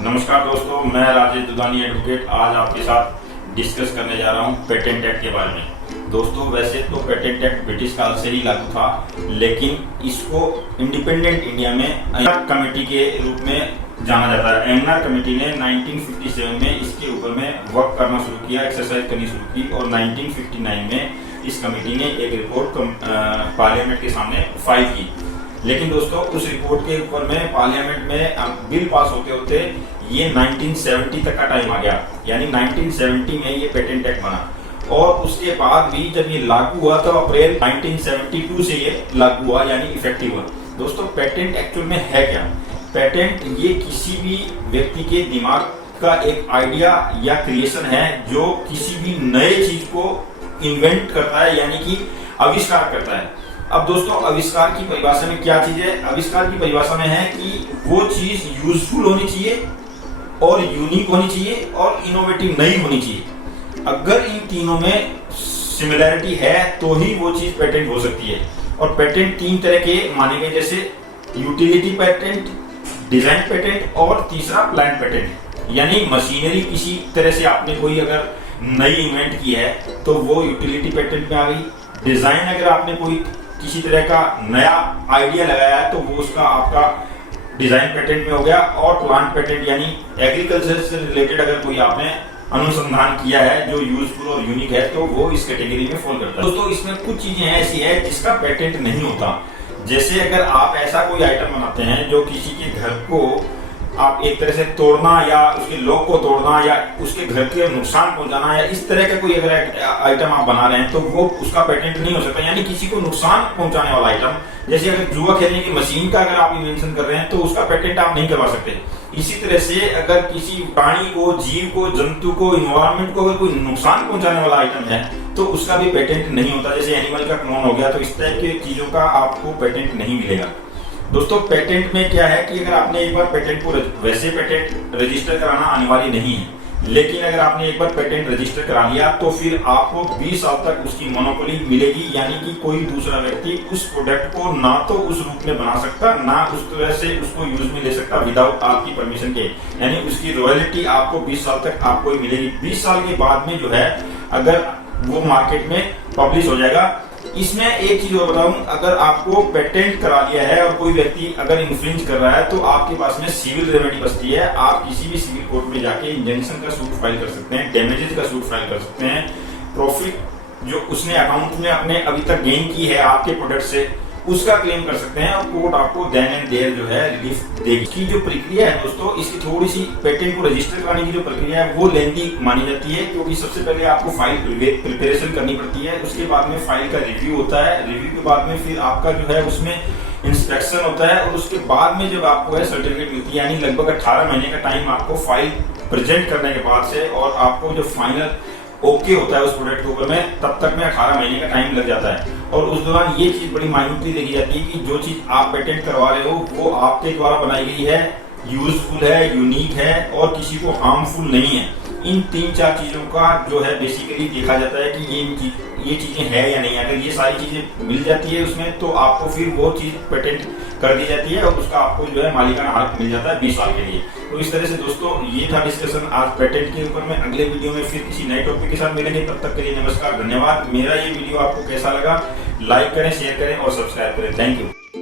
नमस्कार दोस्तों, मैं राजेश दुधानी एडवोकेट आज आपके साथ डिस्कस करने जा रहा हूं पेटेंट एक्ट के बारे में। दोस्तों, वैसे तो पेटेंट एक्ट ब्रिटिश काल से ही लागू था, लेकिन इसको इंडिपेंडेंट इंडिया में एमनर कमेटी के रूप में जाना जाता है। एमनर कमेटी ने 1957 में इसके ऊपर में वर्क करना शुरू किया, एक्सरसाइज करनी शुरू की और 1959 में इस कमेटी ने एक रिपोर्ट पार्लियामेंट के सामने फाइल की। लेकिन दोस्तों, उस रिपोर्ट के ऊपर में पार्लियामेंट में बिल पास होते होते ये 1970 तक का टाइम आ गया, यानी 1970 में ये पेटेंट एक्ट बना और उसके बाद भी जब ये लागू हुआ तो अप्रैल 1972 से ये लागू हुआ, यानी इफेक्टिव हुआ। दोस्तों, पेटेंट एक्चुअल में है क्या? पेटेंट ये किसी भी व्यक्ति के दिमाग का एक आइडिया या क्रिएशन है जो किसी भी नए चीज को इन्वेंट करता है, यानी कि आविष्कार करता है। अब दोस्तों, आविष्कार की परिभाषा में क्या चीज है? आविष्कार की परिभाषा में है कि वो चीज यूजफुल होनी चाहिए और यूनिक होनी चाहिए और इनोवेटिव नई होनी चाहिए। अगर इन तीनों में सिमिलैरिटी है तो ही वो चीज पेटेंट हो सकती है। और पेटेंट तीन तरह के माने गए, जैसे यूटिलिटी पेटेंट, डिजाइन पेटेंट और तीसरा प्लान पेटेंट। यानी मशीनरी किसी तरह से आपने कोई अगर नई इन्वेंट की है तो वो यूटिलिटी पेटेंट में आ गई। डिजाइन अगर आपने कोई किसी तरह का नया आइडिया लगाया है तो वो उसका आपका डिजाइन पेटेंट में हो गया। और प्लांट पेटेंट यानी एग्रीकल्चर से रिलेटेड अगर कोई आपने अनुसंधान किया है जो यूजफुल और यूनिक है तो वो इस कैटेगरी में फॉल करता है। दोस्तों, इसमें कुछ चीजें ऐसी है जिसका पेटेंट नहीं होता। जैसे अगर आप ऐसा कोई आइटम बनाते हैं जो किसी के घर को आप एक तरह से तोड़ना या उसके लॉक को तोड़ना या उसके घर के नुकसान पहुंचाना या इस तरह का कोई अगर आइटम आप बना रहे हैं तो वो उसका पेटेंट नहीं हो सकता। यानी किसी को नुकसान पहुंचाने वाला आइटम, जैसे अगर जुआ खेलने की मशीन का अगर आप इन्वेंशन कर रहे हैं तो उसका पेटेंट आप नहीं करवा सकते। इसी तरह से अगर किसी प्राणी को, जीव को, जंतु को, इन्वायरमेंट को अगर कोई नुकसान पहुंचाने वाला आइटम है तो उसका भी पेटेंट नहीं होता। जैसे एनिमल का क्लोन हो गया, तो इस तरह की चीजों का आपको पेटेंट नहीं मिलेगा। दोस्तों, पेटेंट में क्या है कि अगर आपने एक बार पेटेंट को, वैसे पेटेंट रजिस्टर कराना अनिवार्य नहीं है, लेकिन अगर आपने एक बार पेटेंट रजिस्टर करा लिया तो फिर आपको 20 साल तक उसकी मोनोपोली मिलेगी। यानी कि कोई दूसरा व्यक्ति उस प्रोडक्ट को ना तो उस रूप में बना सकता, ना उस तरह से उसको यूज में ले सकता विदाउट आपकी परमिशन के। यानी उसकी रॉयल्टी आपको 20 साल तक आपको ही मिलेगी। 20 साल के बाद में जो है अगर वो मार्केट में पब्लिश हो जाएगा। इसमें एक चीज और बताऊं, अगर आपको पेटेंट करा लिया है और कोई व्यक्ति अगर इन्फ्रिंज कर रहा है तो आपके पास में सिविल रेमेडी बचती है। आप किसी भी सिविल कोर्ट में जाके इंजंक्शन का सूट फाइल कर सकते हैं, डैमेजेस का सूट फाइल कर सकते हैं। प्रॉफिट जो उसने अकाउंट में अपने अभी तक गेन की है आपके प्रोडक्ट से, उसका क्लेम कर सकते हैं और कोर्ट आपको देन एंड देयर जो है रिलीफ देगी। की जो प्रक्रिया है दोस्तों, इसकी थोड़ी सी पेटेंट को रजिस्टर कराने की जो प्रक्रिया है वो लेंथी मानी जाती है, क्योंकि सबसे पहले आपको फाइल प्रिपरेशन करनी पड़ती है। उसके बाद में फाइल का रिव्यू होता है, रिव्यू के बाद में फिर आपका जो है उसमें इंस्पेक्शन होता है और उसके बाद में जब आपको है सर्टिफिकेट मिलती है। यानी लगभग 18 महीने का टाइम आपको फाइल प्रेजेंट करने के बाद से और आपको जो फाइनल ओके होता है उस प्रोडक्ट के ऊपर में, तब तक में 18 महीने का टाइम लग जाता है। और उस दौरान ये चीज बड़ी माइन्यूटली देखी जाती है कि जो चीज आप पेटेंट करवा रहे हो वो आपके द्वारा बनाई गई है, यूजफुल है, यूनिक है और किसी को हार्मफुल नहीं है। इन 3-4 चीजों का जो है बेसिकली देखा जाता है कि ये चीजें है या नहीं। अगर ये सारी चीजें मिल जाती है उसमें तो आपको फिर वो चीज पेटेंट कर दी जाती है और उसका आपको जो है मालिकाना हक मिल जाता है 20 साल के लिए। तो इस तरह से दोस्तों, ये था डिस्कशन आज पेटेंट के ऊपर में। अगले वीडियो में फिर किसी नए टॉपिक के साथ मिलेंगे, तब तक के लिए नमस्कार, धन्यवाद। मेरा ये वीडियो आपको कैसा लगा, लाइक करें, शेयर करें और सब्सक्राइब करें। Thank you.